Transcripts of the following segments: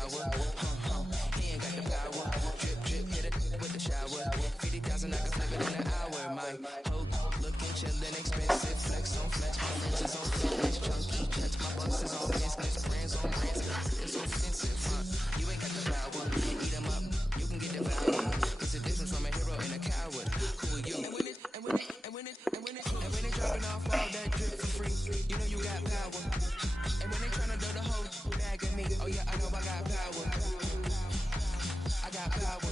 power. He ain't got the power. Drip, drip, hit it with the shower. 50,000, I can flip it in an hour. My hoe looking chillin', expensive. Flex on flex, my lenses on flex. Chunky checks, my bucks is on business. Brands on brands, it's offensive. You ain't got the power. Eat 'em up, you can get devoured. It's a difference from a hero and a coward. Who are you? And when they dropping off all that drip for free, you know you got power. And when they tryna throw the whole bag at me, oh yeah, I know I got power. I got power.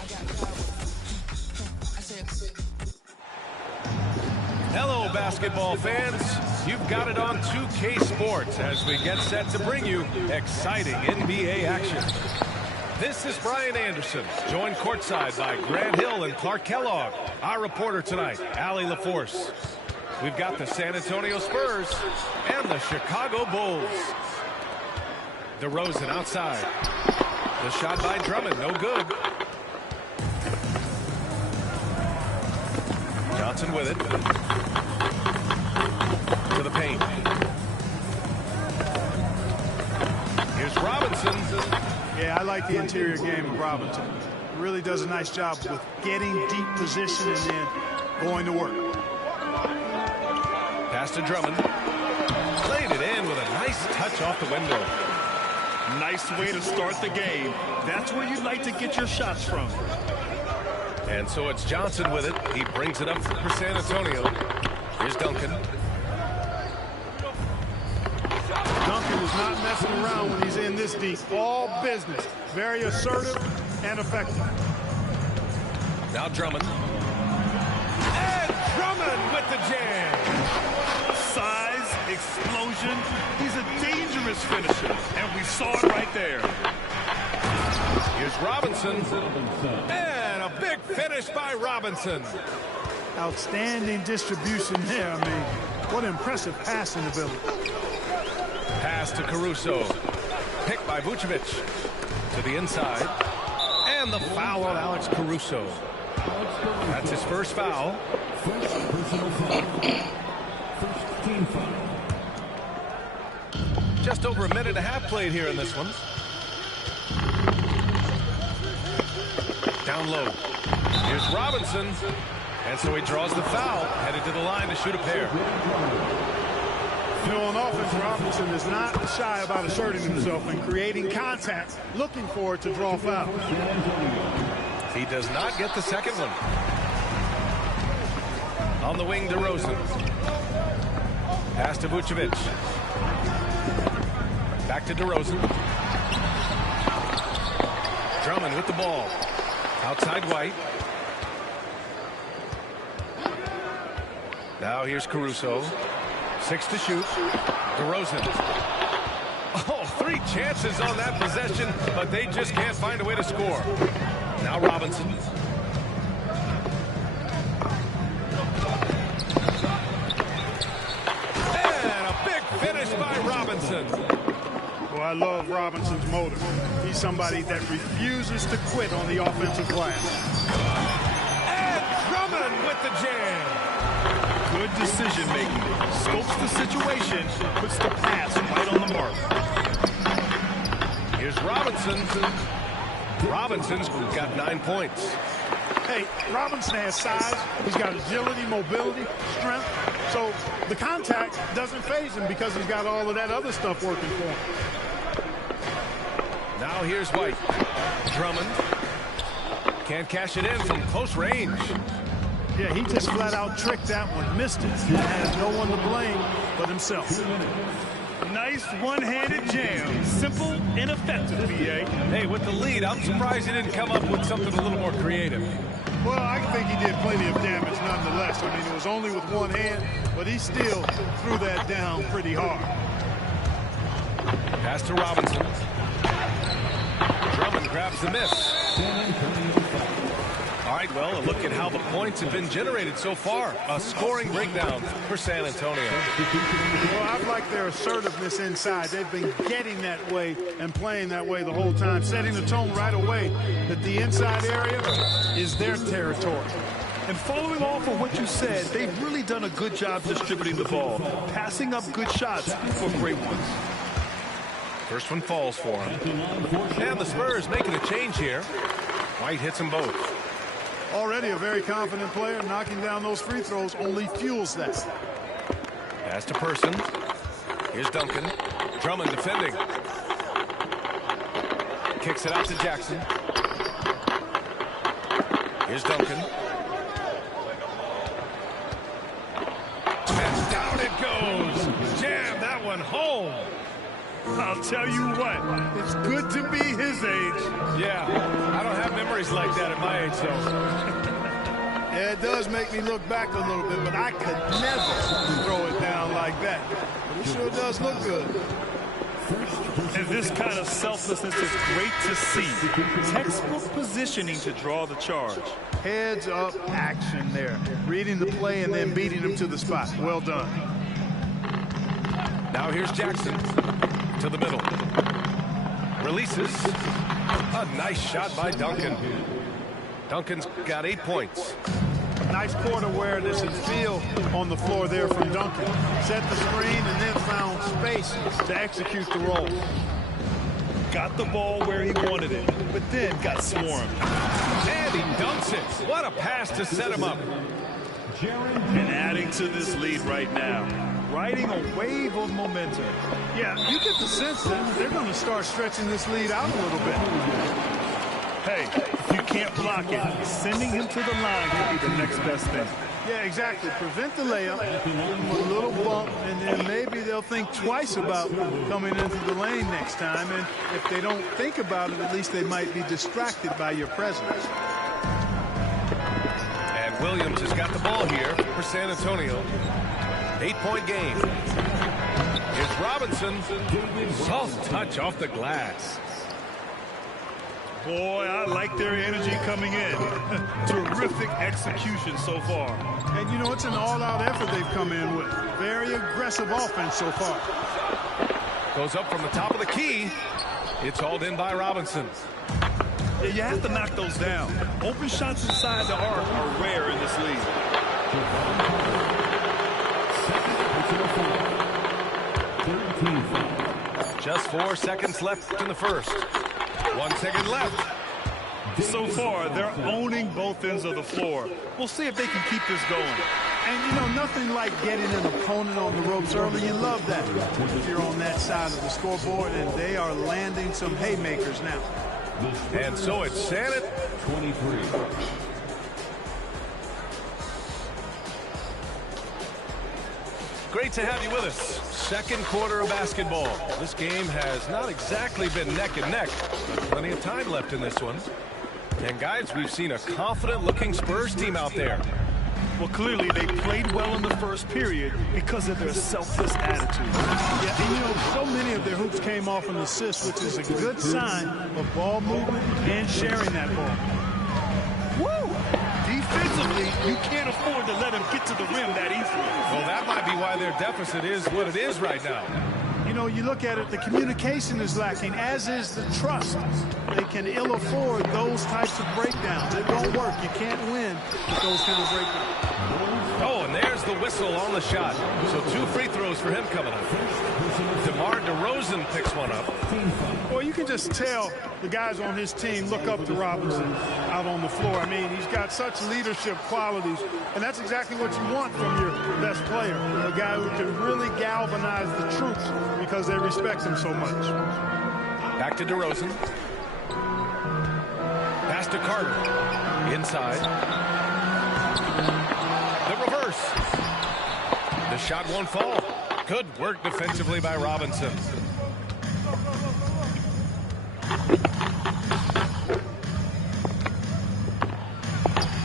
I got power. I said. Hello, basketball fans. You've got it on 2K Sports as we get set to bring you exciting NBA action. This is Brian Anderson, joined courtside by Grant Hill and Clark Kellogg. Our reporter tonight, Allie LaForce. We've got the San Antonio Spurs and the Chicago Bulls. DeRozan outside. The shot by Drummond, no good. Johnson with it. To the paint. Here's Robinson. Yeah, I like the interior game of Robinson. Really does a nice job with getting deep position and then going to work. Pass to Drummond. Played it in with a nice touch off the window. Nice way to start the game. That's where you'd like to get your shots from. And so it's Johnson with it. He brings it up for San Antonio. Here's Duncan. Duncan is not messing around when he's in this deep. All business. Very assertive and effective. Now Drummond. And Drummond with the jam. Size, explosion. He's a dangerous finisher. And we saw it right there. Here's Robinson. And a big finish by Robinson. Outstanding distribution there. I mean, what impressive passing ability. Pass to Caruso. Picked by Vucevic. To the inside. And the foul on Alex Caruso. That's his first foul. Just over a minute and a half played here in this one. Down low. Here's Robinson. And so he draws the foul. Headed to the line to shoot a pair. You know, on offense, Robinson is not shy about asserting himself and creating contact, looking for it to draw foul. He does not get the second one. On the wing, DeRozan. Pass to Vucevic. Back to DeRozan. Drummond with the ball. Outside White. Now here's Caruso. 6 to shoot. DeRozan. Oh, 3 chances on that possession, but they just can't find a way to score. Now Robinson. And a big finish by Robinson. Well, I love Robinson's motor. He's somebody that refuses to quit on the offensive glass. And Drummond with the jam. Good decision making. Scopes the situation, puts the pass right on the mark. Here's Robinson. Robinson's got 9 points. Hey, Robinson has size. He's got agility, mobility, strength. So the contact doesn't faze him because he's got all of that other stuff working for him. Now here's White. Drummond. Can't cash it in from close range. Yeah, he just flat out tricked that one. Missed it. He has no one to blame but himself. Nice one-handed jam. Simple and effective, B.A. Hey, with the lead, I'm surprised he didn't come up with something a little more creative. Well, I think he did plenty of damage nonetheless. I mean, it was only with one hand, but he still threw that down pretty hard. Pass to Robinson. Drummond grabs the miss. All right, well, a look at how the points have been generated so far. A scoring breakdown for San Antonio. Well, I've liked their assertiveness inside. They've been getting that way and playing that way the whole time, setting the tone right away that the inside area is their territory. And following off of what you said, they've really done a good job distributing the ball, passing up good shots for great ones. First one falls for him. And the Spurs making a change here. White hits them both. Already a very confident player. Knocking down those free throws only fuels that. Pass to Person. Here's Duncan. Drummond defending. Kicks it out to Jackson. Here's Duncan. And down it goes. Jam that one home. I'll tell you what, it's good to be his age. Yeah, I don't have memories like that at my age, though. Yeah, it does make me look back a little bit, but I could never throw it down like that. But it sure does look good. And this kind of selflessness is great to see. Textbook positioning to draw the charge. Heads up action there. Reading the play and then beating him to the spot. Well done. Now here's Jackson to the middle. Releases. A nice shot by Duncan. Duncan's got 8 points. Nice court awareness and feel on the floor there from Duncan. Set the screen and then found space to execute the roll. Got the ball where he wanted it, but then got swarmed. And he dunks it. What a pass to set him up. And adding to this lead right now. Riding a wave of momentum. Yeah, you get the sense that they're going to start stretching this lead out a little bit. Hey, if you can't block it, sending him to the line could be the next best thing. Yeah, exactly. Prevent the layup, give them a little bump, and then maybe they'll think twice about coming into the lane next time. And if they don't think about it, at least they might be distracted by your presence. And Williams has got the ball here for San Antonio. 8-point game. Here's Robinson. Soft touch off the glass. Boy, I like their energy coming in. Terrific execution so far. And, you know, it's an all-out effort they've come in with. Very aggressive offense so far. Goes up from the top of the key. It's hauled in by Robinson. Yeah, you have to knock those down. Open shots inside the arc are rare in this league. Just 4 seconds left in the first. 1 second left. So far, they're owning both ends of the floor. We'll see if they can keep this going. And, you know, nothing like getting an opponent on the ropes early. You love that if you're on that side of the scoreboard, and they are landing some haymakers now. And so it's San Antonio 23. Great to have you with us. Second quarter of basketball. This game has not exactly been neck and neck, but plenty of time left in this one. And guys, we've seen a confident-looking Spurs team out there. Well, clearly they played well in the first period because of their selfless attitude. Yeah, and you know, so many of their hoops came off an assist, which is a good sign of ball movement and sharing that ball. Woo! Defensively, you can't afford to let him get to the rim that easily. Well, that might be why their deficit is what it is right now. You know, you look at it, the communication is lacking, as is the trust. They can ill afford those types of breakdowns. It don't work. You can't win with those kind of breakdowns. Oh, and there's the whistle on the shot. So 2 free throws for him coming up. DeMar DeRozan picks one up. Well, you can just tell the guys on his team look up to Robinson out on the floor. I mean, he's got such leadership qualities, and that's exactly what you want from your best player, a guy who can really galvanize the troops because they respect him so much. Back to DeRozan. Pass to Carter. Inside. The reverse. The shot won't fall. Good work defensively by Robinson.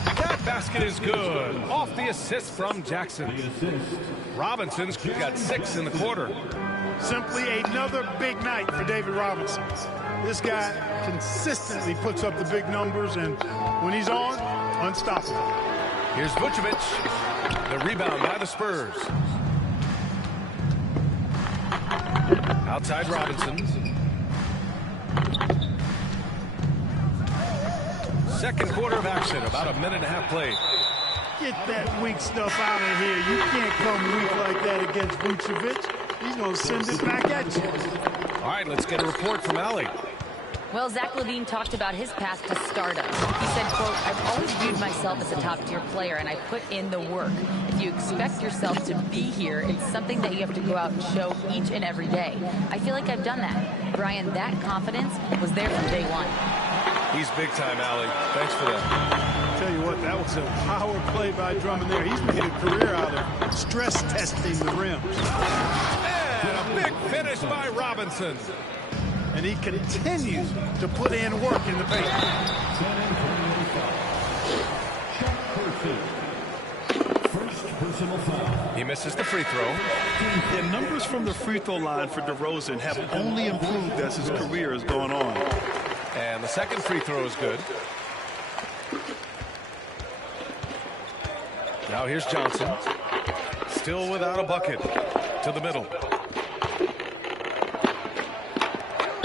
That basket is good. Off the assist from Jackson. Robinson's got 6 in the quarter. Simply another big night for David Robinson. This guy consistently puts up the big numbers, and when he's on, unstoppable. Here's Vucevic. The rebound by the Spurs. Outside Robinson. Second quarter of action, about a minute and a half played. Get that weak stuff out of here. You can't come weak like that against Vucevic. He's going to send it back at you. All right, right, let's get a report from Allie. Well, Zach LaVine talked about his path to stardom. He said, quote, "I've always viewed myself as a top-tier player, and I put in the work. If you expect yourself to be here, it's something that you have to go out and show each and every day. I feel like I've done that." Brian, that confidence was there from day one. He's big time, Allie. Thanks for that. Tell you what, that was a power play by Drummond there. He's made a career out of stress testing the rims. And a big finish by Robinson. And he continues to put in work in the paint. He misses the free throw. The numbers from the free throw line for DeRozan have only improved as his career has gone on. And the second free throw is good. Now here's Johnson. Still without a bucket. To the middle.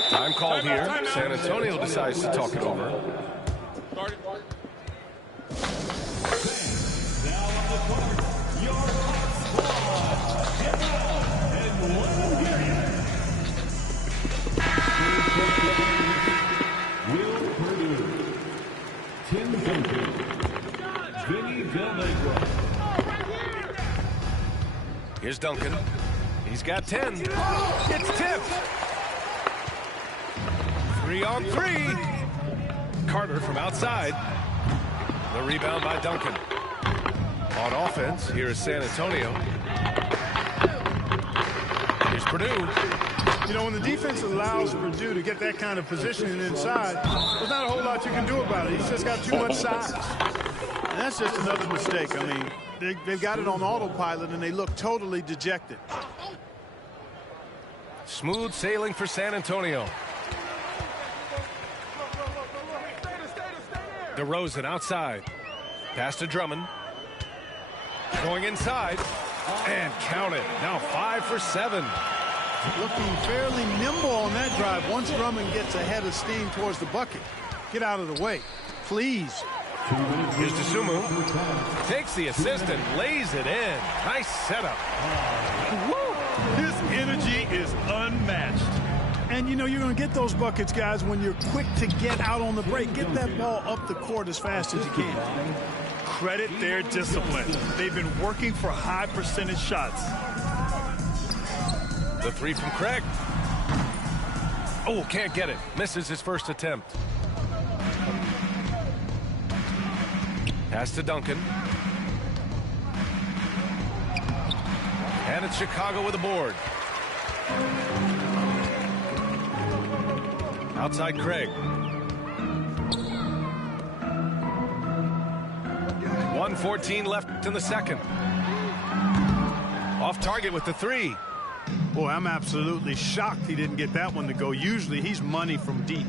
Time called here. San Antonio decides to talk it over. Here's Duncan. He's got 10. It's tipped. 3-on-3. Carter from outside. The rebound by Duncan. On offense, here is San Antonio. Here's Purdue. You know, when the defense allows Purdue to get that kind of positioning inside, there's not a whole lot you can do about it. He's just got too much size. And that's just another mistake. I mean, they've got it on autopilot, and they look totally dejected. Smooth sailing for San Antonio. DeRozan outside. Pass to Drummond. Going inside. And count it. Now 5 for 7. Looking fairly nimble on that drive. Once Drummond gets ahead of steam towards the bucket, get out of the way, please. Here's Dosunmu. Takes the assist and lays it in. Nice setup. Woo! His energy is unmatched. And, you know, you're going to get those buckets, guys, when you're quick to get out on the break. Get that ball up the court as fast as you can. Credit their discipline. They've been working for high percentage shots. The three from Craig. Oh, can't get it. Misses his first attempt. Pass to Duncan. And it's Chicago with a board. Outside Craig. 1:14 left in the second. Off target with the three. Boy, I'm absolutely shocked he didn't get that one to go. Usually he's money from deep.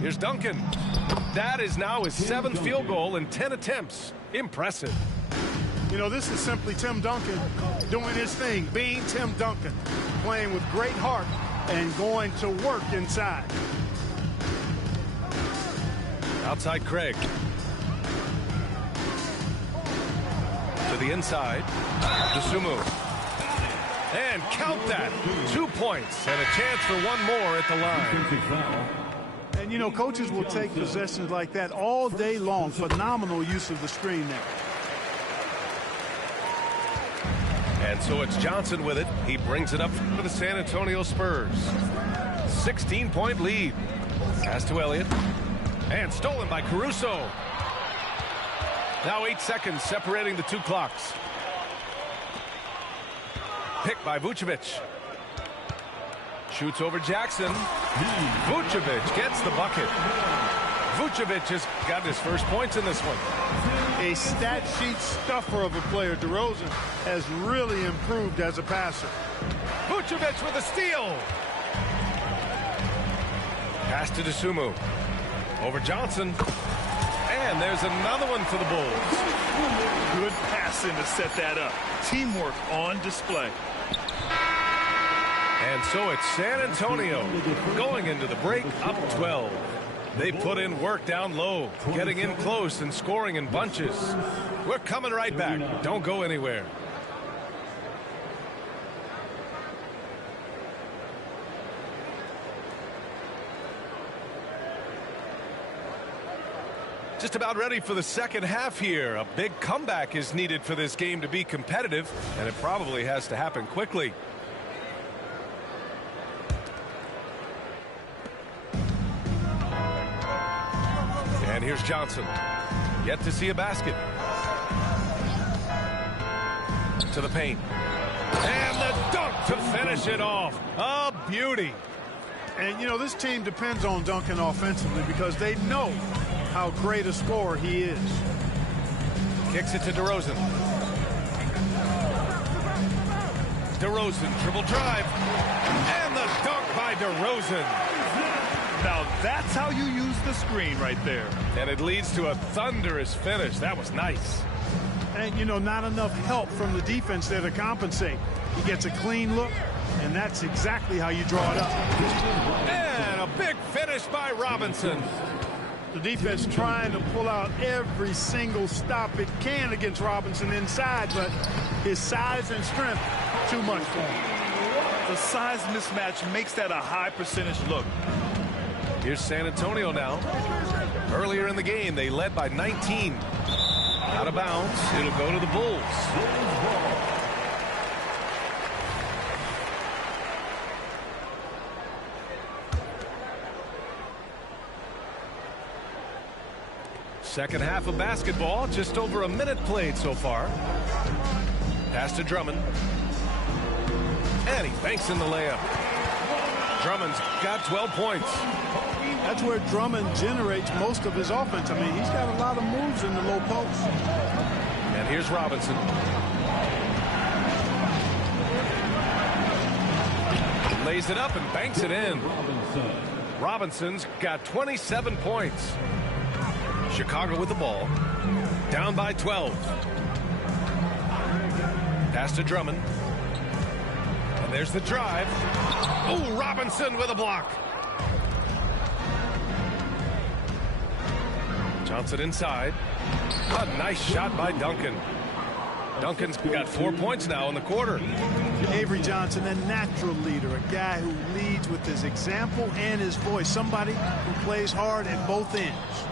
Here's Duncan. That is now his 7th field goal in 10 attempts. Impressive. You know, this is simply Tim Duncan doing his thing, being Tim Duncan, playing with great heart and going to work inside. Outside Craig. To the inside. Dosunmu. And count that. 2 points and a chance for one more at the line. And, you know, coaches will take possessions like that all day long. Phenomenal use of the screen there. And so it's Johnson with it. He brings it up for the San Antonio Spurs. 16-point lead. Pass to Elliott. And stolen by Caruso. Now 8 seconds separating the two clocks. Picked by Vucevic. Shoots over Jackson. Vucevic gets the bucket. Vucevic has got his first points in this one. A stat sheet stuffer of a player. DeRozan has really improved as a passer. Vucevic with a steal. Pass to Dosunmu. Over Johnson. And there's another one for the Bulls. Good passing to set that up. Teamwork on display. And so it's San Antonio going into the break up 12. They put in work down low, getting in close and scoring in bunches. We're coming right back. Don't go anywhere. Just about ready for the second half here. A big comeback is needed for this game to be competitive, and it probably has to happen quickly. And here's Johnson. Yet to see a basket. To the paint. And the dunk to finish it off. A beauty. And, you know, this team depends on Duncan offensively because they know how great a scorer he is. Kicks it to DeRozan. DeRozan, dribble drive. And the dunk by DeRozan. Now that's how you use the screen right there. And it leads to a thunderous finish. That was nice. And, you know, not enough help from the defense there to compensate. He gets a clean look, and that's exactly how you draw it up. And a big finish by Robinson. The defense trying to pull out every single stop it can against Robinson inside, but his size and strength, too much for him. The size mismatch makes that a high percentage look. Here's San Antonio now. Earlier in the game, they led by 19. Out of bounds. It'll go to the Bulls. Second half of basketball, just over a minute played so far. Pass to Drummond. And he banks in the layup. Drummond's got 12 points. That's where Drummond generates most of his offense. I mean, he's got a lot of moves in the low post. And here's Robinson. Lays it up and banks it in. Robinson's got 27 points. Chicago with the ball. Down by 12. Pass to Drummond. And there's the drive. Oh, Robinson with a block. Johnson inside. A nice shot by Duncan. Duncan's got 4 points now in the quarter. Avery Johnson, a natural leader, a guy who leads with his example and his voice, somebody who plays hard at both ends.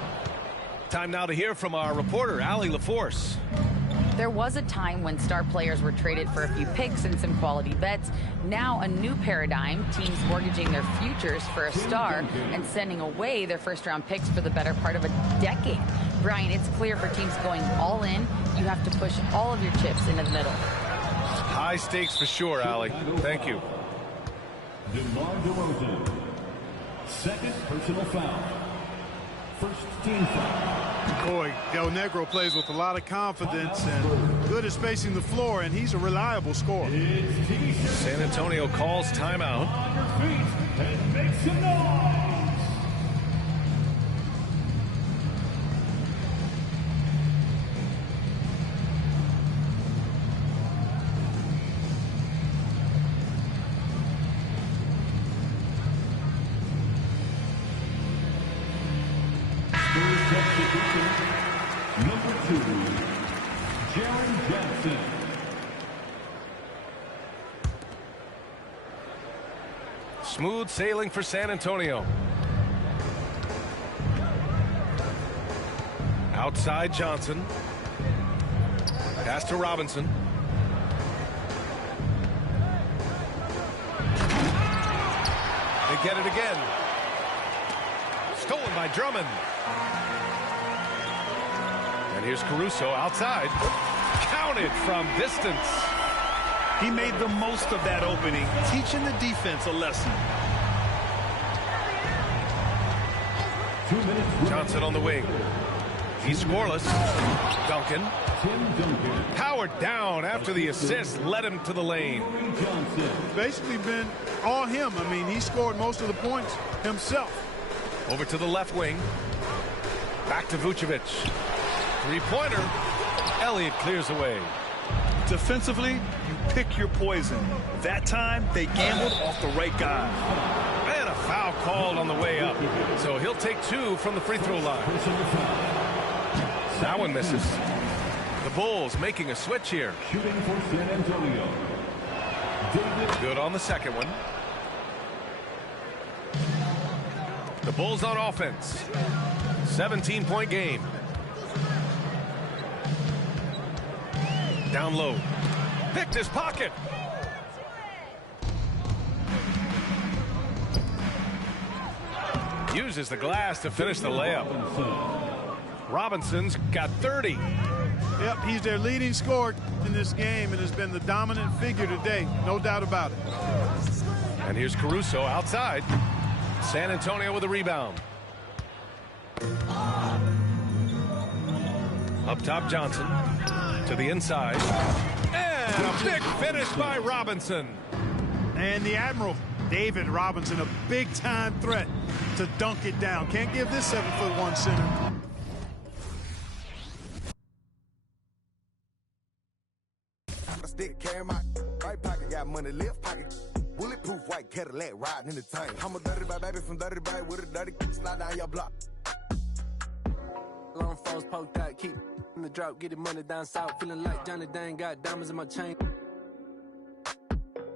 Time now to hear from our reporter, Allie LaForce. There was a time when star players were traded for a few picks and some quality vets. Now a new paradigm, teams mortgaging their futures for a star and sending away their first-round picks for the better part of a decade. Brian, it's clear for teams going all in, you have to push all of your chips into the middle. High stakes for sure, Allie. Thank you. DeMar DeRozan. Second personal foul. First team foul. Boy, Del Negro plays with a lot of confidence and good at spacing the floor, and he's a reliable scorer. San Antonio calls timeout. On your feet and make some noise. Number 2, Jaren Jackson. Smooth sailing for San Antonio. Outside Johnson. Pass to Robinson. They get it again. Stolen by Drummond. And here's Caruso outside. Counted from distance. He made the most of that opening, teaching the defense a lesson. 2 minutes. Johnson on the wing. He's scoreless. Duncan. Tim Duncan. Powered down after the assist led him to the lane. Johnson. Basically been all him. I mean, he scored most of the points himself. Over to the left wing. Back to Vucevic. Three-pointer. Elliott clears away. Defensively, you pick your poison. That time, they gambled off the right guy. And a foul called on the way up. So he'll take 2 from the free throw line. Personal foul. That one misses. The Bulls making a switch here. Shooting for San Antonio. David. Good on the second one. The Bulls on offense. 17-point game. Down low. Picked his pocket. Uses the glass to finish the layup. Robinson's got 30. Yep, he's their leading scorer in this game and has been the dominant figure today. No doubt about it. And here's Caruso outside. San Antonio with a rebound. Up top, Johnson. To the inside. And a big finish by Robinson. And the Admiral, David Robinson, a big-time threat to dunk it down. Can't give this 7'1" center. Stick carry my right pocket, got money left pocket. Bulletproof white Cadillac riding in the tank. I'm a dirty bad baby from dirty bad with a dirty slide down your block. Long foes poked out, keep in the drop, getting money down south. Feeling like Johnny Dang, got diamonds in my chain.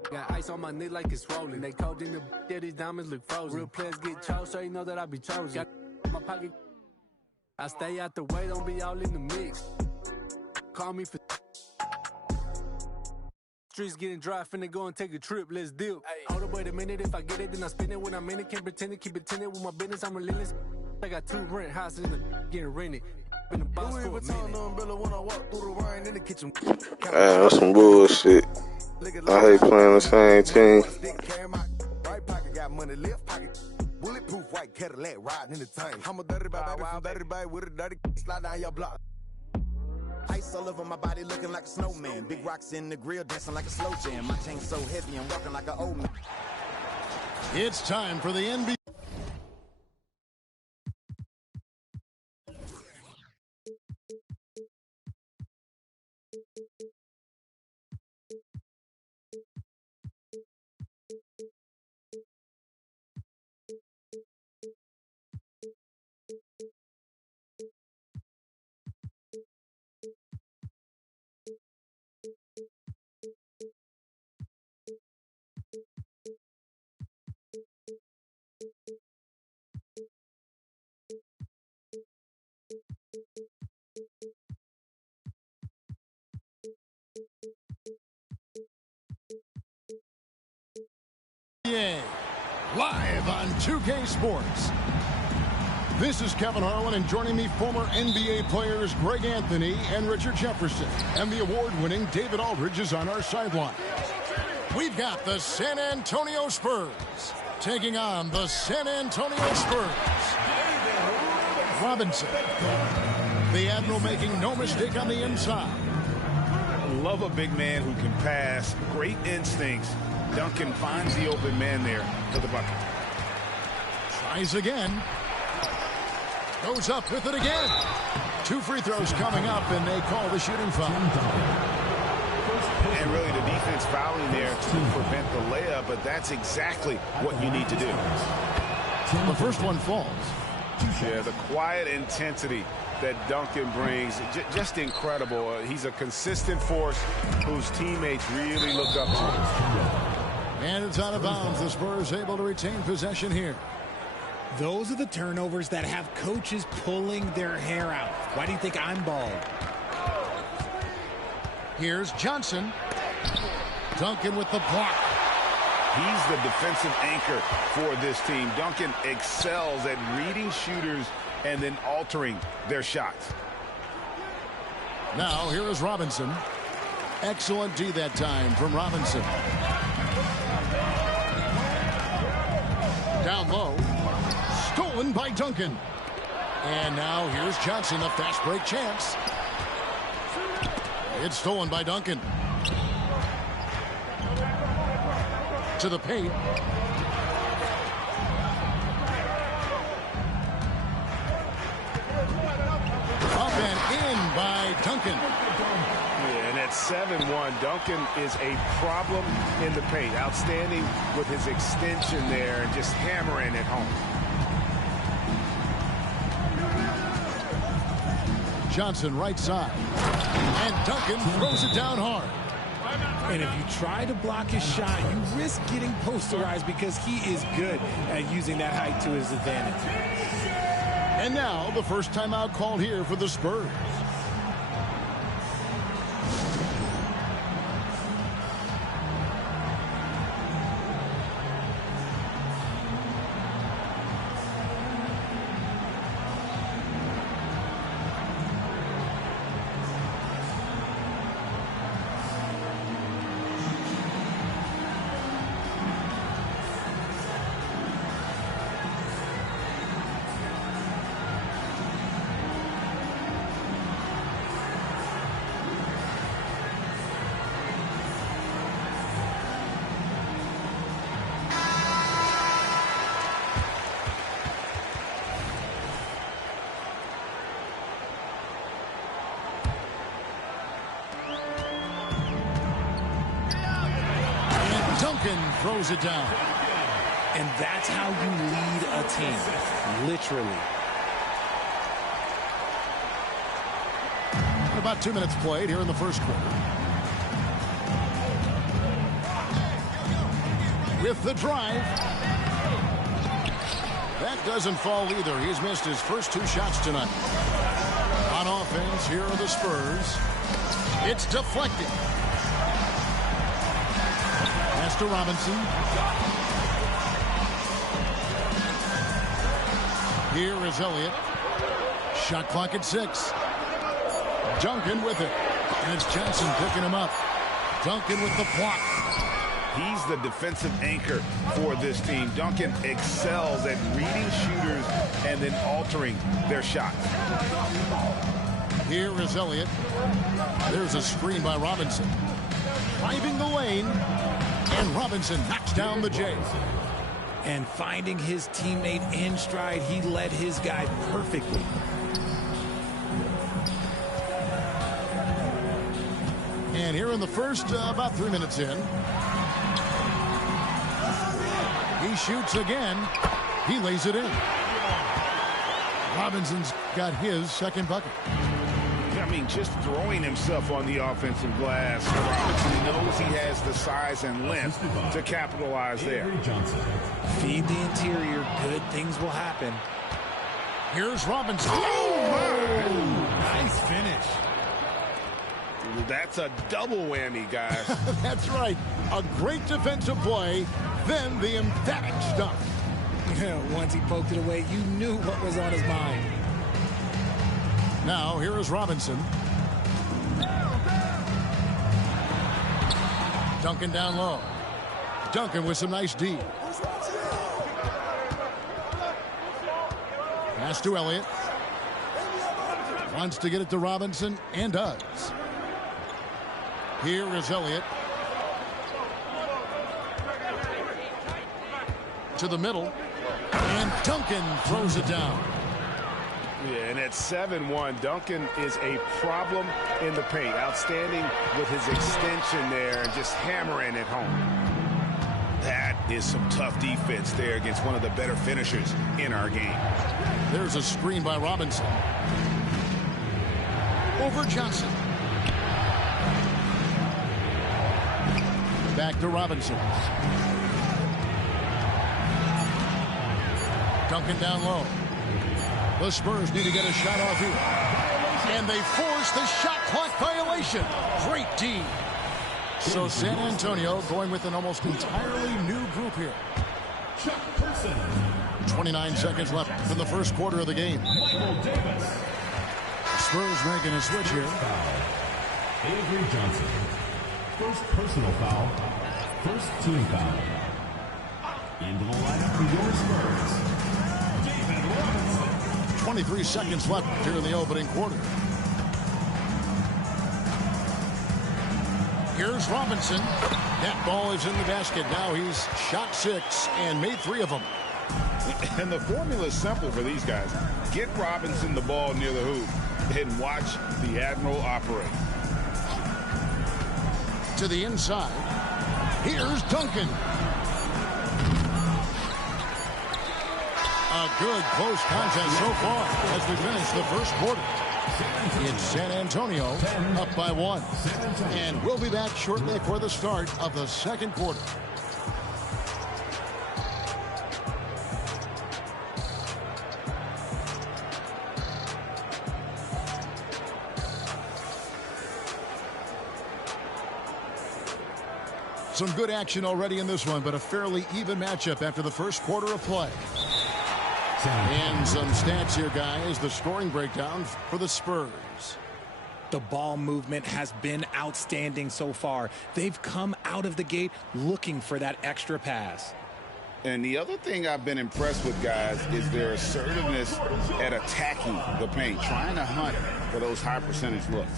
Got ice on my neck like it's rolling. They cold in the yeah, these diamonds look frozen. Real players get chose, so you know that I be chosen. Got my pocket. I stay out the way, don't be all in the mix. Call me for streets getting dry, finna go and take a trip, let's deal. Hold up, wait a minute, if I get it, then I spend it. When I'm in it, can't pretend it, keep it tinted. With my business, I'm relentless. I got 2 rent houses getting rented. Been the boss for a minute. That's some bullshit. I hate playing the same team. Right pocket, got money left pocket. Bulletproof white Cadillac riding in the tank. I'm a dirty bad baby from dirty bad with a dirty slide down your block. Ice all over my body looking like a snowman. Big rocks in the grill dancing like a slow jam. My chain so heavy I'm walking like an old man. It's time for the NBA. Live on 2K Sports. This is Kevin Harlan, and joining me, former NBA players Greg Anthony and Richard Jefferson. And the award-winning David Aldridge is on our sideline. We've got the San Antonio Spurs taking on the San Antonio Spurs. Robinson. The Admiral making no mistake on the inside. Love a big man who can pass. Great instincts. Duncan finds the open man there for the bucket. Tries again. Goes up with it again. 2 free throws coming up, and they call the shooting foul. And really the defense fouling there to prevent the layup, but that's exactly what you need to do. The first one falls. Yeah, the quiet intensity that Duncan brings, just incredible. He's a consistent force whose teammates really look up to. And it's out of bounds. The Spurs able to retain possession here. Those are the turnovers that have coaches pulling their hair out. Why do you think I'm bald? Here's Johnson. Duncan with the block. He's the defensive anchor for this team. Duncan excels at reading shooters and then altering their shots. Now here is Robinson. Excellent D that time from Robinson. Down low. Stolen by Duncan. And now here's Johnson, a fast break chance. It's stolen by Duncan. To the paint. Up and in by Duncan. Yeah, and at 7-1, Duncan is a problem in the paint. Outstanding with his extension there and just hammering it home. Johnson right side. And Duncan throws it down hard. And if you try to block his shot, you risk getting posterized because he is good at using that height to his advantage. And now the first timeout called here for the Spurs. Duncan throws it down. And that's how you lead a team, literally. About 2 minutes played here in the first quarter. With the drive. That doesn't fall either. He's missed his first 2 shots tonight. On offense, here are the Spurs. It's deflected. Pass to Robinson. Here is Elliott. Shot clock at 6. Duncan with it. And it's Johnson picking him up. Duncan with the block. He's the defensive anchor for this team. Duncan excels at reading shooters and then altering their shots. Here is Elliott. There's a screen by Robinson. Driving the lane. And Robinson knocks down the J. And finding his teammate in stride, he led his guy perfectly. And here in the first, about 3 minutes in. He shoots again. He lays it in. Robinson's got his second bucket. I mean, just throwing himself on the offensive glass. Robinson knows he has the size and length to capitalize there. Feed the interior. Good things will happen. Here's Robinson. Oh, nice finish. That's a double whammy, guys. That's right. A great defensive play, then the emphatic stuff. Once he poked it away, you knew what was on his mind. Now, here is Robinson. Duncan down low. Duncan with some nice D. Pass to Elliott. Wants to get it to Robinson, and does. Here is Elliott. To the middle. And Duncan throws it down. Yeah, and at 7-1, Duncan is a problem in the paint. Outstanding with his extension there and just hammering it home. That is some tough defense there against one of the better finishers in our game. There's a screen by Robinson. Over Johnson. Back to Robinson. Duncan down low. The Spurs need to get a shot off here. And they force the shot clock violation. Great D. So San Antonio going with an almost entirely new group here. 29 seconds left in the first quarter of the game. Spurs making a switch here. Avery Johnson. First personal foul. First team foul. Into the lineup for your Spurs. 23 seconds left here in the opening quarter. Here's Robinson. That ball is in the basket. Now he's shot 6 and made 3 of them. And the formula is simple for these guys. Get Robinson the ball near the hoop and watch the Admiral operate. To the inside. Here's Duncan. A good close contest so far as we finish the first quarter. It's San Antonio up by 1. And we'll be back shortly for the start of the second quarter. Some good action already in this one, but a fairly even matchup after the first quarter of play. And some stats here, guys. The scoring breakdown for the Spurs. The ball movement has been outstanding so far. They've come out of the gate looking for that extra pass. And the other thing I've been impressed with, guys, is their assertiveness at attacking the paint, trying to hunt for those high percentage looks.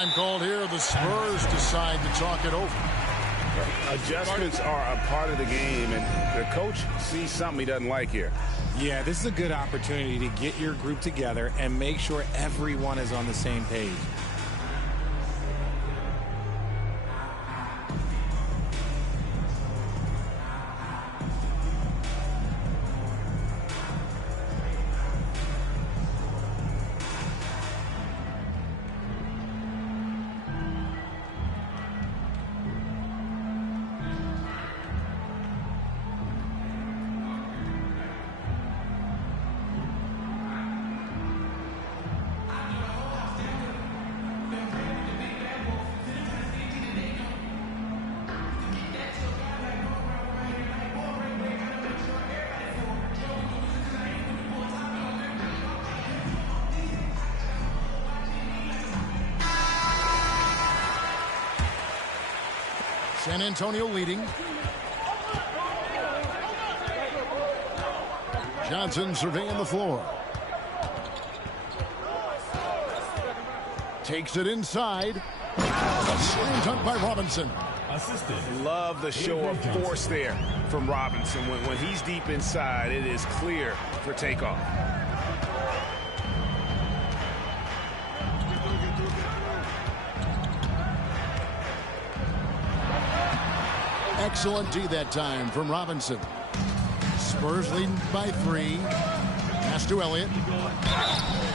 Time called here. The Spurs decide to talk it over. Adjustments are a part of the game, and the coach sees something he doesn't like here. Yeah, this is a good opportunity to get your group together and make sure everyone is on the same page. San Antonio leading. Johnson surveying the floor. Takes it inside. A slam dunk by Robinson. Love the show of force there from Robinson. When he's deep inside, it is clear for takeoff. Excellent D that time from Robinson. Spurs leading by 3. Pass to Elliott.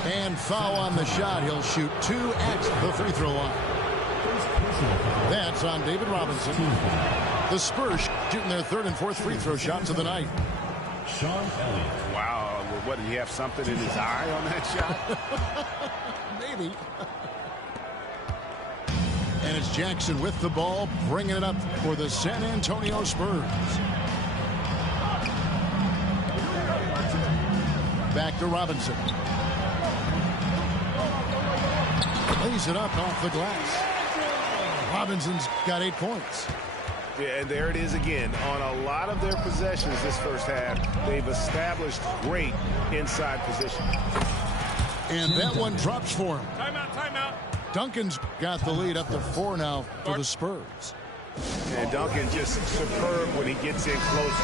And foul on the shot. He'll shoot 2 at the free throw line. That's on David Robinson. The Spurs shooting their 3rd and 4th free throw shots of the night. Wow. What, did he have something in his eye on that shot? Maybe. And it's Jackson with the ball, bringing it up for the San Antonio Spurs. Back to Robinson. Lays it up off the glass. Robinson's got 8 points. Yeah, and there it is again. On a lot of their possessions this first half, they've established great inside position. And that one drops for him. Timeout, timeout. Duncan's got the lead up to 4 now for the Spurs. And Duncan just superb when he gets in close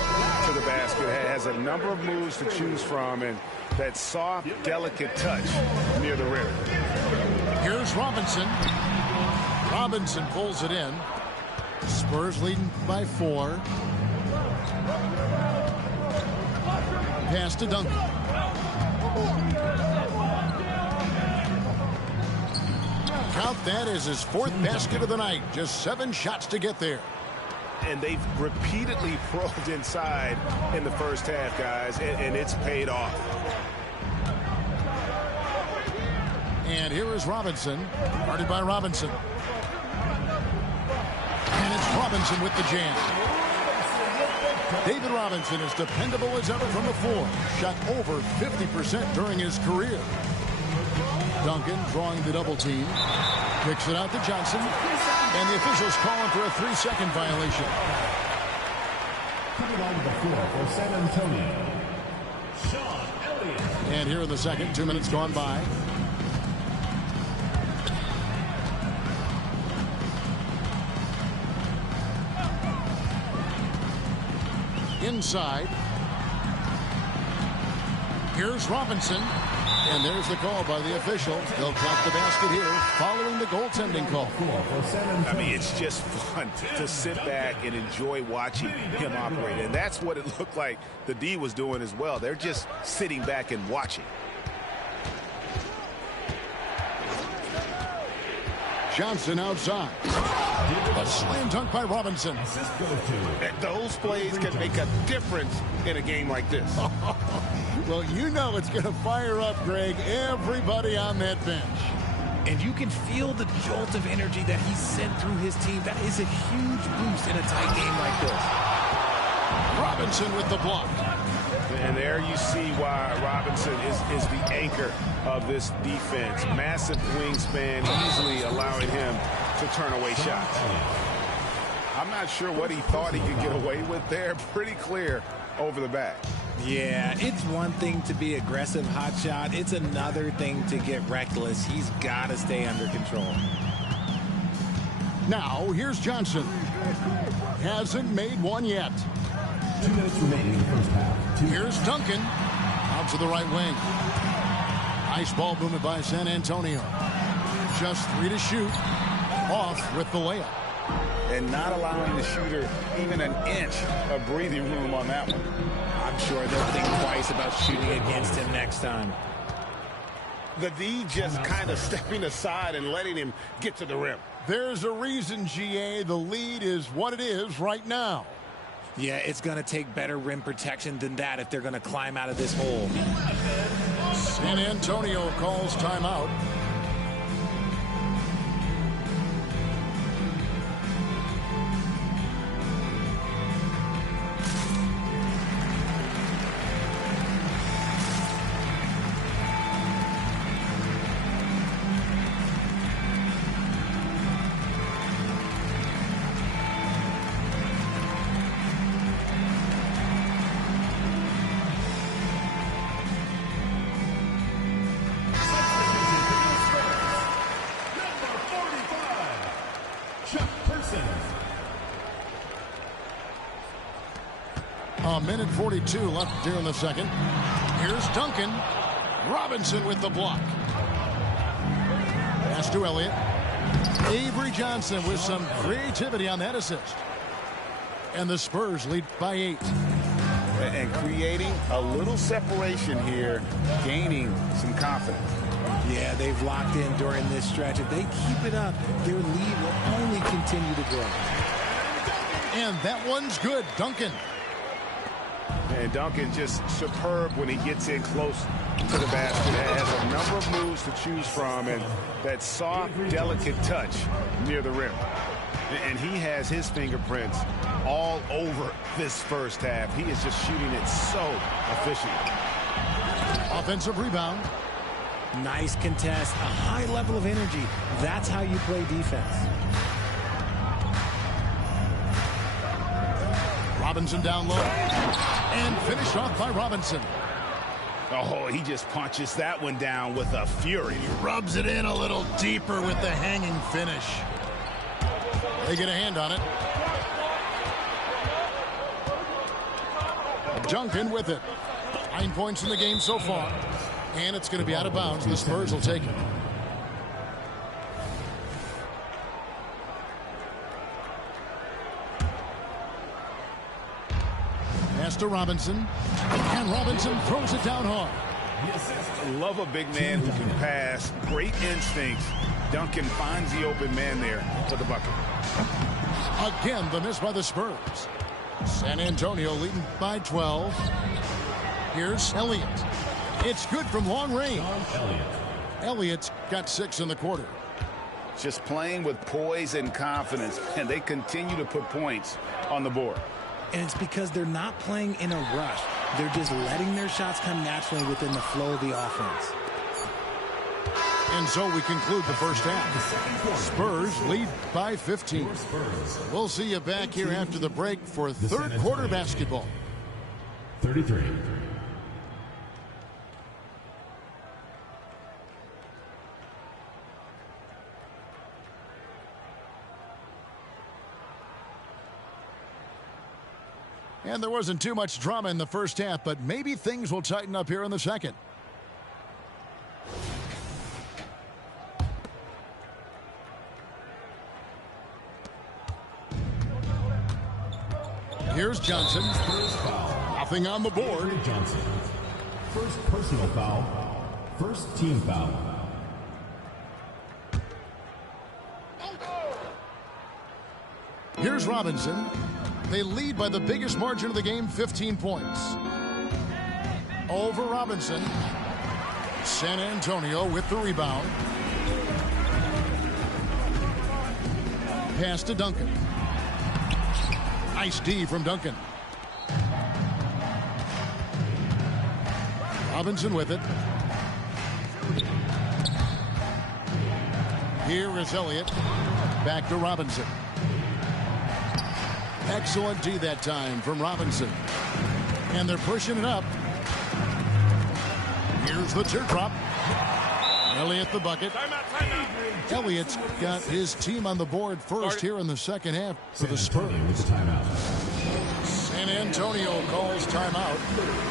to the basket. Has a number of moves to choose from, and that soft, delicate touch near the rim. Here's Robinson. Robinson pulls it in. Spurs leading by 4. Pass to Duncan. Count that as his 4th basket of the night. Just 7 shots to get there. And they've repeatedly probed inside in the first half, guys, and it's paid off. And here is Robinson, guarded by Robinson. And it's Robinson with the jam. David Robinson is dependable as ever from the floor. Shot over 50% during his career. Duncan drawing the double team. Kicks it out to Johnson. And the officials calling for a 3-second violation. Coming on the floor for San Antonio, Sean Elliott. And here in the second, 2 minutes gone by. Inside. Here's Robinson. And there's the call by the official. They'll count the basket here following the goaltending call. I mean, it's just fun to sit back and enjoy watching him operate. And that's what it looked like the D was doing as well. They're just sitting back and watching. Johnson outside. A slam dunk by Robinson. Those plays can make a difference in a game like this. Well, you know it's going to fire up, Greg, everybody on that bench. And you can feel the jolt of energy that he sent through his team. That is a huge boost in a tight game like this. Robinson with the block. And there you see why Robinson is the anchor of this defense. Massive wingspan, easily allowing him to turn away shots. I'm not sure what he thought he could get away with there. Pretty clear over the back. Yeah, it's one thing to be aggressive hot shot. It's another thing to get reckless. He's got to stay under control. Now, here's Johnson. Hasn't made one yet. 2 minutes remaining in the first half. Here's Duncan. Out to the right wing. Nice ball movement by San Antonio. Just 3 to shoot. Off with the layup. And not allowing the shooter even an inch of breathing room on that one. I'm sure they'll think twice about shooting against him next time. The D just kind of stepping aside and letting him get to the rim. There's a reason, GA, the lead is what it is right now. Yeah, it's going to take better rim protection than that if they're going to climb out of this hole. San Antonio calls timeout. A minute 42 left here in the second. Here's Duncan. Robinson with the block. Pass to Elliott. Avery Johnson with some creativity on that assist. And the Spurs lead by 8. And creating a little separation here, gaining some confidence. Yeah, they've locked in during this stretch. If they keep it up, their lead will only continue to grow. And that one's good. Duncan. And Duncan just superb when he gets in close to the basket. Has a number of moves to choose from, and that soft, delicate touch near the rim. And he has his fingerprints all over this first half. He is just shooting it so efficiently. Offensive rebound. Nice contest, a high level of energy. That's how you play defense. Robinson down low. And finished off by Robinson. Oh, he just punches that one down with a fury. He rubs it in a little deeper with the hanging finish. They get a hand on it. Duncan with it. 9 points in the game so far. And it's going to be out of bounds. The Spurs will take it. Pass to Robinson. And Robinson throws it down hard. I love a big man who can pass. Great instincts. Duncan finds the open man there for the bucket. Again, the miss by the Spurs. San Antonio leading by 12. Here's Elliott. It's good from long range. Elliott's got 6 in the quarter. Just playing with poise and confidence, and they continue to put points on the board. And it's because they're not playing in a rush. They're just letting their shots come naturally within the flow of the offense. And so we conclude the first half. Spurs lead by 15. We'll see you back here after the break for third quarter basketball. 33. And there wasn't too much drama in the first half, but maybe things will tighten up here in the second. Here's Johnson. Nothing on the board. Johnson. First personal foul. First team foul. Here's Robinson. They lead by the biggest margin of the game, 15 points. Over Robinson. San Antonio with the rebound. Pass to Duncan. Nice D from Duncan. Robinson with it. Here is Elliott. Back to Robinson. Excellent D that time from Robinson. And they're pushing it up. Here's the teardrop. Elliott the bucket. Elliott's got his team on the board first here in the second half for the Spurs. San Antonio calls timeout.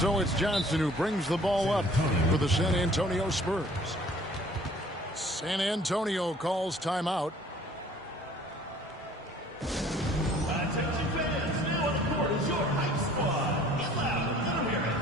So it's Johnson who brings the ball up for the San Antonio Spurs. San Antonio calls timeout. Attention fans, now on the court is your hype squad. Get loud, let them hear it.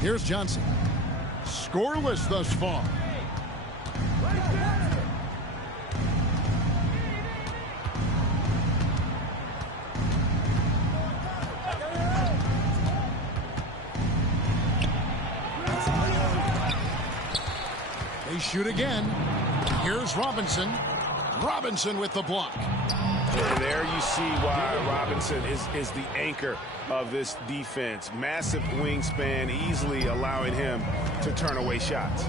Here's Johnson. Scoreless thus far. They shoot again. Here's Robinson. Robinson with the block. And there you see why Robinson is the anchor of this defense. Massive wingspan, easily allowing him to turn away shots.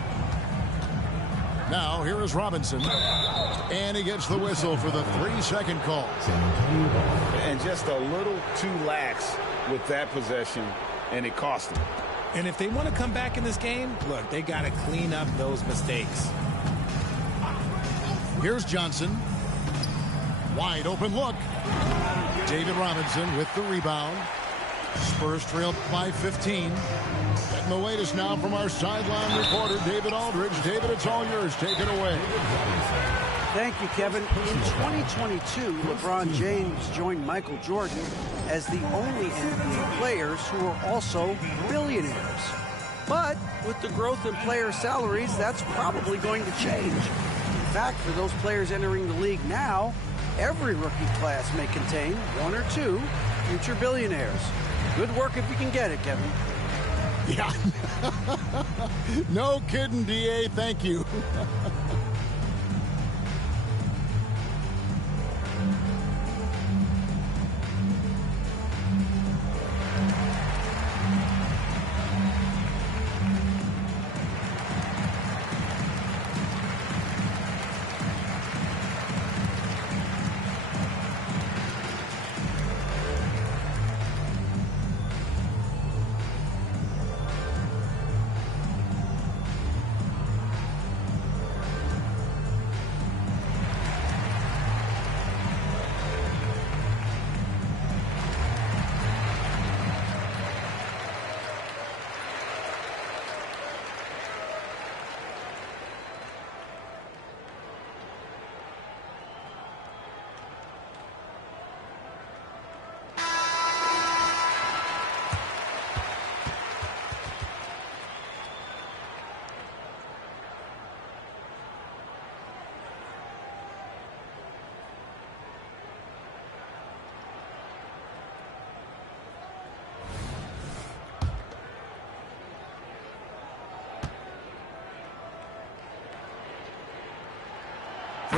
Now, here is Robinson. And he gets the whistle for the 3-second call. And just a little too lax with that possession, and it cost him. And if they want to come back in this game, look, they got to clean up those mistakes. Here's Johnson. Wide open look. David Robinson with the rebound. Spurs trail by 15. Getting the latest now from our sideline reporter, David Aldridge. David, it's all yours. Take it away. Thank you, Kevin. In 2022, LeBron James joined Michael Jordan as the only NBA players who are also billionaires. But with the growth in player salaries, that's probably going to change. In fact, for those players entering the league now, every rookie class may contain one or two future billionaires. Good work if you can get it, Kevin. Yeah. No kidding, DA. Thank you.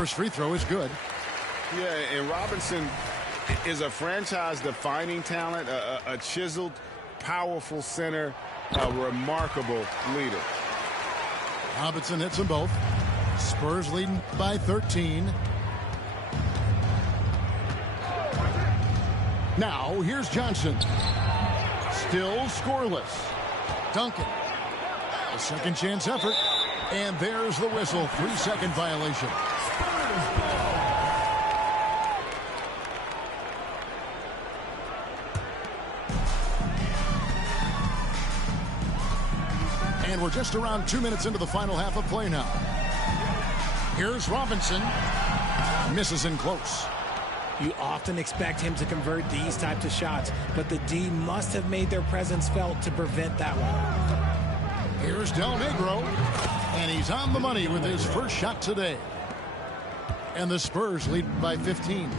first free throw is good. Yeah, and Robinson is a franchise-defining talent, a chiseled, powerful center, a remarkable leader. Robinson hits them both. Spurs leading by 13. Now, here's Johnson. Still scoreless. Duncan. A second chance effort. And there's the whistle. 3-second violation. And we're just around 2 minutes into the final half of play now. Here's Robinson. Misses in close. You often expect him to convert these types of shots, but the D must have made their presence felt to prevent that one. Here's Del Negro, and he's on the money with his first shot today. And the Spurs lead by 15.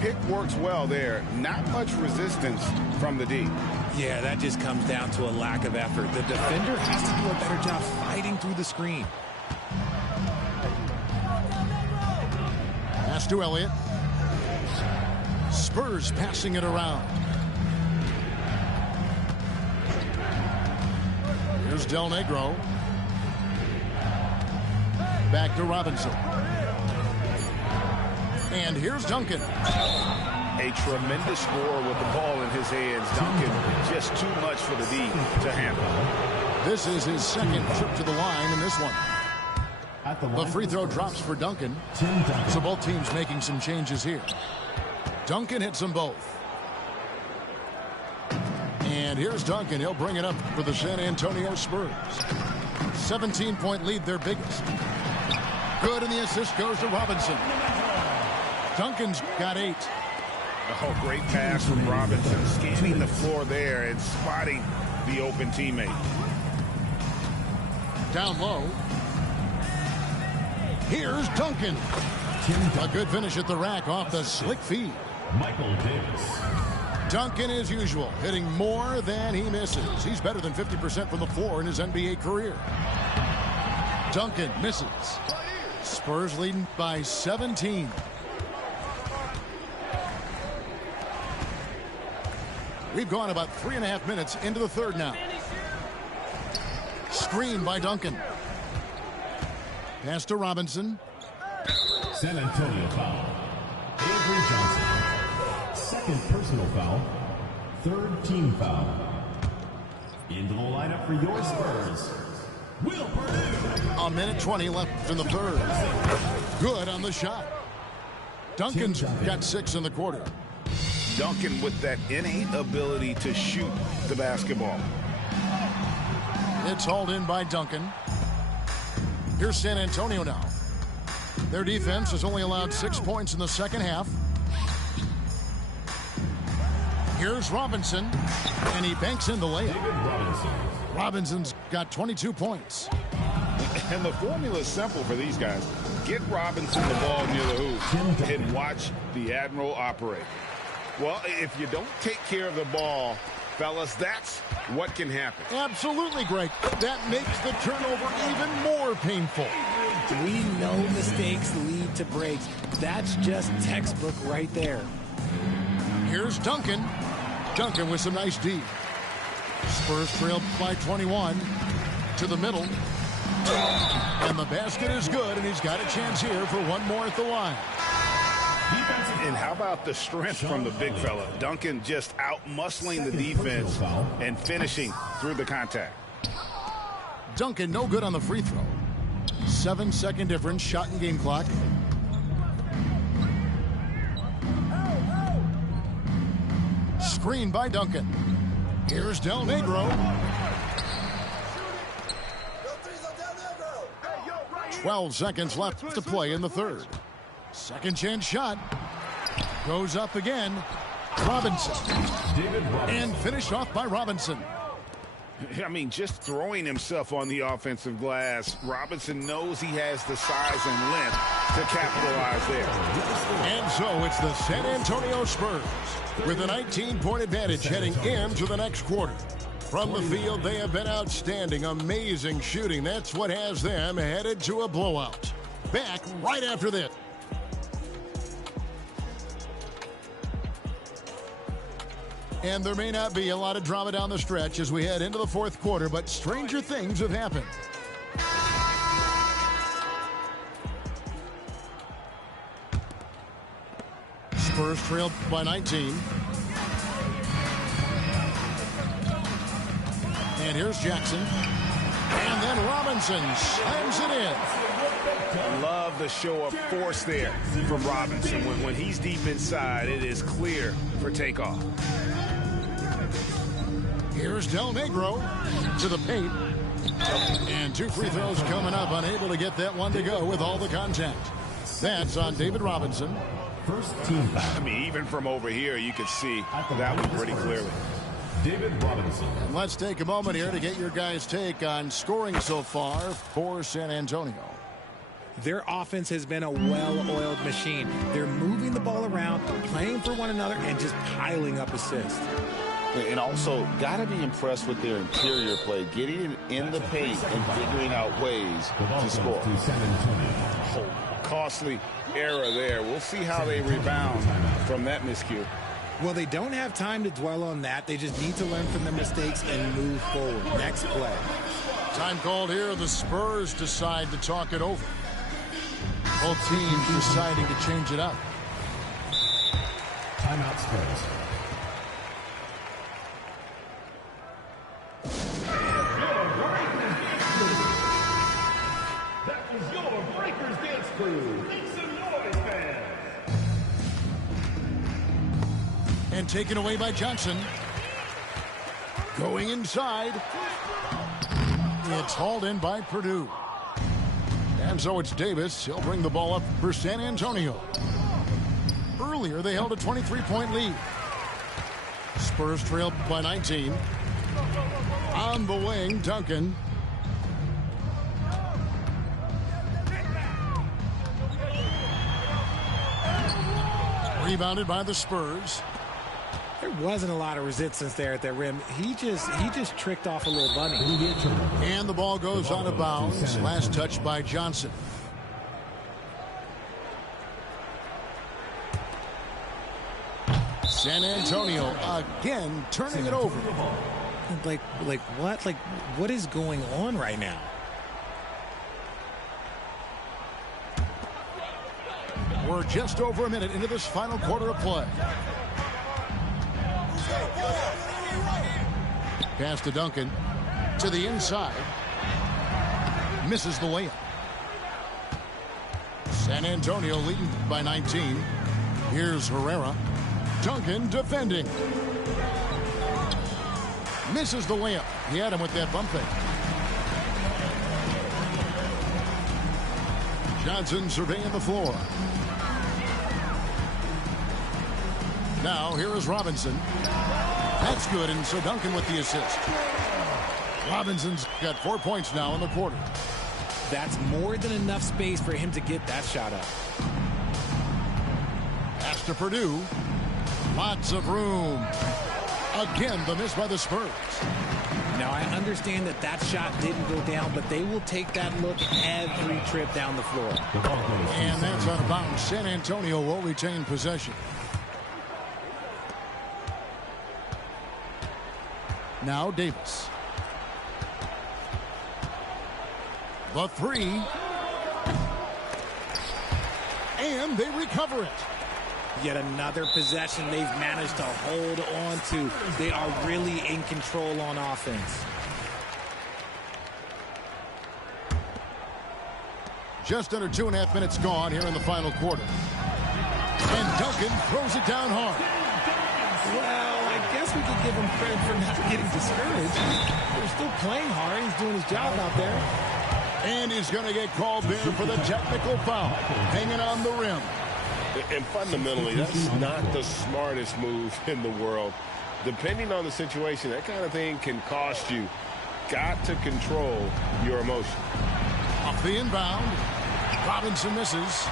Pick works well there. Not much resistance from the D. Yeah, that just comes down to a lack of effort. The defender has to do a better job fighting through the screen. Pass to Elliott. Spurs passing it around. Here's Del Negro. Back to Robinson. And here's Duncan. A tremendous score with the ball in his hands. Duncan, just too much for the D to handle. This is his second trip to the line in this one. The free throw drops for Duncan. So both teams making some changes here. Duncan hits them both. And here's Duncan. He'll bring it up for the San Antonio Spurs. 17-point lead, their biggest. Good, and the assist goes to Robinson. Duncan's got 8. Oh, great pass from Robinson. Scanning the floor there and spotting the open teammate. Down low. Here's Duncan. A good finish at the rack off the slick feed. Michael Davis. Duncan, as usual, hitting more than he misses. He's better than 50% from the floor in his NBA career. Duncan misses. Spurs leading by 17. We've gone about 3.5 minutes into the third now. Screen by Duncan. Pass to Robinson. San Antonio foul. Avery Johnson. Second personal foul. Third team foul. Into the lineup for your Spurs, Will Purdue. A minute 20 left in the third. Good on the shot. Duncan's got 6 in the quarter. Duncan with that innate ability to shoot the basketball. It's hauled in by Duncan. Here's San Antonio now. Their defense has only allowed 6 points in the second half. Here's Robinson, and he banks in the layup. Robinson's got 22 points. And the formula is simple for these guys. Get Robinson the ball near the hoop and watch the Admiral operate. Well, if you don't take care of the ball, fellas, that's what can happen. Absolutely, Greg. That makes the turnover even more painful. We know mistakes lead to breaks. That's just textbook right there. Here's Duncan. Duncan with some nice D. Spurs trailed by 21. To the middle. And the basket is good, and he's got a chance here for one more at the line. And how about the strength from the big fella? Duncan just out-muscling the defense and finishing through the contact. Duncan no good on the free throw. 7-second difference, shot and game clock. Screen by Duncan. Here's Del Negro. 12 seconds left to play in the third. Second chance shot. Goes up again. Robinson. And finished off by Robinson. I mean, just throwing himself on the offensive glass. Robinson knows he has the size and length to capitalize there. And so it's the San Antonio Spurs with a 19-point advantage heading into the next quarter. From the field, they have been outstanding. Amazing shooting. That's what has them headed to a blowout. back right after this. And there may not be a lot of drama down the stretch as we head into the fourth quarter, but stranger things have happened. Spurs trailed by 19. And here's Jackson. And then Robinson slams it in. I love the show of force there from Robinson. When he's deep inside, it is clear for takeoff. Here's Del Negro to the paint. And 2 free throws coming up, unable to get that one to go with all the contact. That's on David Robinson. First team foul. I mean, even from over here, you can see that one pretty clearly. David Robinson. And let's take a moment here to get your guys' take on scoring so far for San Antonio. Their offense has been a well-oiled machine. They're moving the ball around, playing for one another, and just piling up assists. And also, got to be impressed with their interior play, getting in the paint and figuring out ways to score. Costly error there. We'll see how they rebound from that miscue. Well, they don't have time to dwell on that. They just need to learn from their mistakes and move forward. Next play. Time called here. The Spurs decide to talk it over. Both teams deciding to change it up. Timeout Spurs. That was your Breakers Dance Crew. Make some noise, fans. And taken away by Johnson. Going inside. It's hauled in by Purdue. And so it's Davis. He'll bring the ball up for San Antonio. Earlier, they held a 23-point lead. Spurs trailed by 19. On the wing, Duncan. Rebounded by the Spurs. There wasn't a lot of resistance there at that rim. He just tricked off a little bunny. And the ball goes out of bounds. Last touch by Johnson. San Antonio again turning it over. Like what? Like what is going on right now? We're just over a minute into this final quarter of play. Pass to Duncan. To the inside. Misses the layup. San Antonio leading by 19. Here's Herrera. Duncan defending. Misses the layup. He had him with that bump fake. Johnson surveying the floor. Now here is Robinson. That's good, and so Duncan with the assist. Robinson's got 4 points now in the quarter. That's more than enough space for him to get that shot up. Pass to Purdue. Lots of room. Again, the miss by the Spurs. Now, I understand that shot didn't go down, but they will take that look every trip down the floor. And that's out of bounds. San Antonio will retain possession. Now Davis. The three. And they recover it. Yet another possession they've managed to hold on to. They are really in control on offense. Just under 2.5 minutes gone here in the final quarter. And Duncan throws it down hard. Well, I guess we could give him credit for not getting discouraged. They're still playing hard. He's doing his job out there. And he's going to get called there for the technical foul. Hanging on the rim. And fundamentally, that's not the smartest move in the world. Depending on the situation, that kind of thing can cost you. Got to control your emotion. Off the inbound. Robinson misses.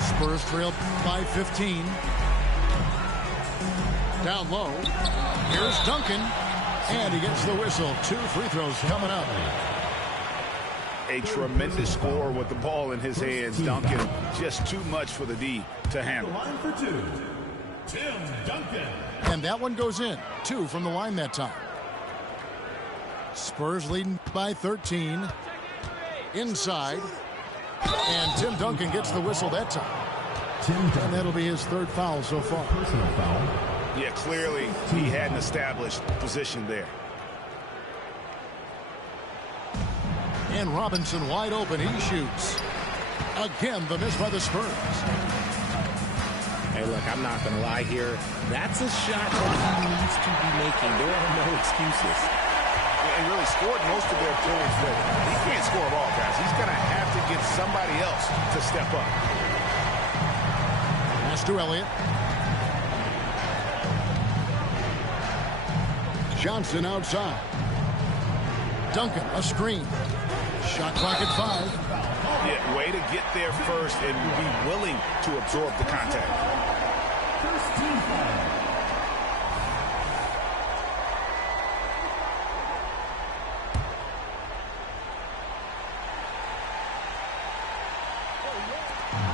Spurs trailed by 15. Down low. Here's Duncan. And he gets the whistle. 2 free throws coming up. a tremendous scorer with the ball in his hands. Duncan, just too much for the D to handle. Line for two, Tim Duncan. And that one goes in. 2 from the line that time. Spurs leading by 13. Inside. And Tim Duncan gets the whistle that time. And that'll be his 3rd foul so far. Personal foul. Yeah, clearly he had an established position there. And Robinson wide open. He shoots. Again, the miss by the Spurs. Hey, look, I'm not going to lie here. That's a shot that he needs to be making. There are no excuses. And really scored most of their points, but he can't score at all, guys. He's going to have to get somebody else to step up. Pass to Elliott. Johnson outside. Duncan, a screen. Shot clock at 5. Yeah, way to get there first and be willing to absorb the contact. First team foul.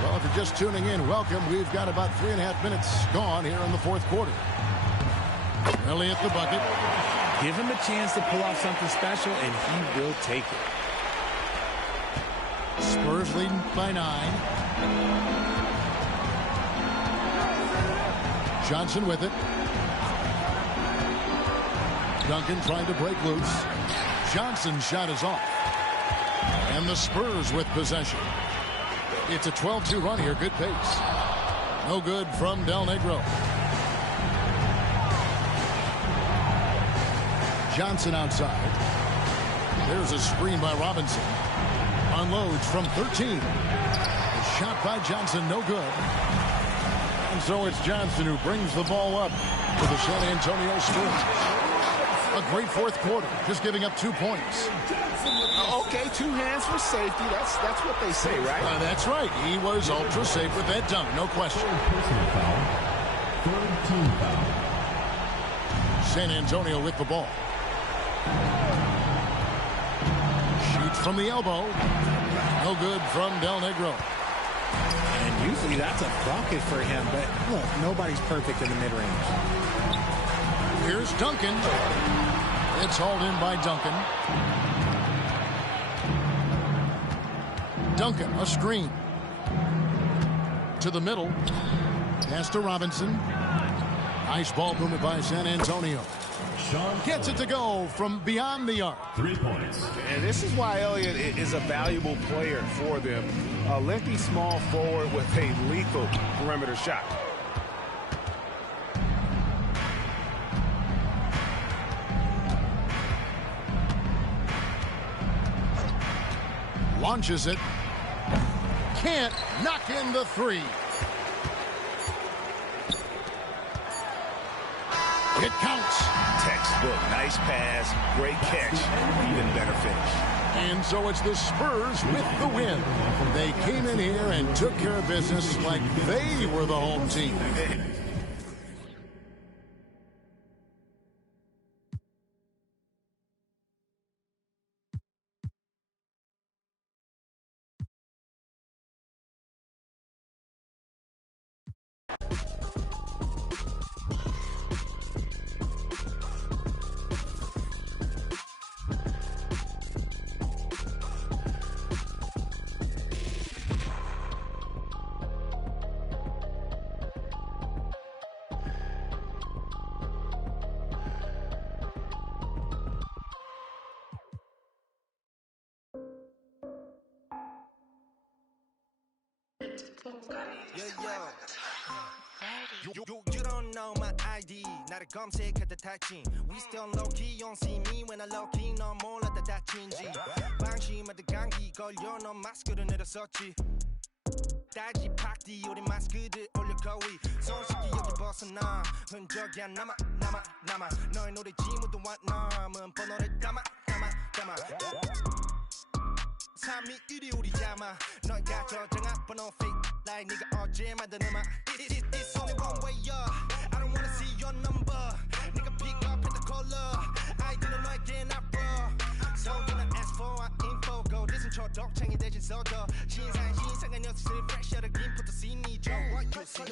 Well, if you're just tuning in, welcome. We've got about 3.5 minutes gone here in the 4th quarter. Elliott the bucket. Give him a chance to pull off something special, and he will take it. Spurs leading by 9. Johnson with it. Duncan trying to break loose. Johnson's shot is off. And the Spurs with possession. It's a 12-2 run here. Good pace. No good from Del Negro. Johnson outside. There's a screen by Robinson. Unloads from 13. A shot by Johnson, no good. And so it's Johnson who brings the ball up to the San Antonio Spurs. A great 4th quarter, just giving up 2 points. Okay, 2 hands for safety. That's what they say, right? That's right. He was ultra safe with that dunk, no question. Personal foul. 3rd team foul. San Antonio with the ball. Shoots from the elbow. No good from Del Negro. And usually that's a bucket for him, but look, nobody's perfect in the mid-range. Here's Duncan. It's hauled in by Duncan. Duncan, a screen. To the middle. Pass to Robinson. Nice ball movement by San Antonio. Gets it to go from beyond the arc. 3 points. And this is why Elliott is a valuable player for them. A lengthy small forward with a lethal perimeter shot. Launches it. Can't knock in the 3. It counts. Textbook. Nice pass. Great catch. Even better finish. And so it's the Spurs with the win. They came in here and took care of business like they were the home team. You don't know my ID. 나를 검색하다 다친. We still low key. You don't see me when I low key. 넌 몰랐다 다친지. 방심하다 감기 걸려. 넌 마스크를 내렸었지. 따지 팍디 우리 마스크들 올려 거위. 손쉽게 여기 벗어나. 흔적이 안 남아. 너의 노래 지무도 안 남은 번호를 담아. 3이 1이 우리야마. 넌 가져정한 번호 fake. like 네가 어제 만든 음악. It's only one way up. I don't wanna see your number. 네가 pick up in the color. 아이들은 너에게 나빠. So when I ask for our info, go listen 초독창이 대신 써도 신상의 녀석들이 fresh out of green put the scene what you see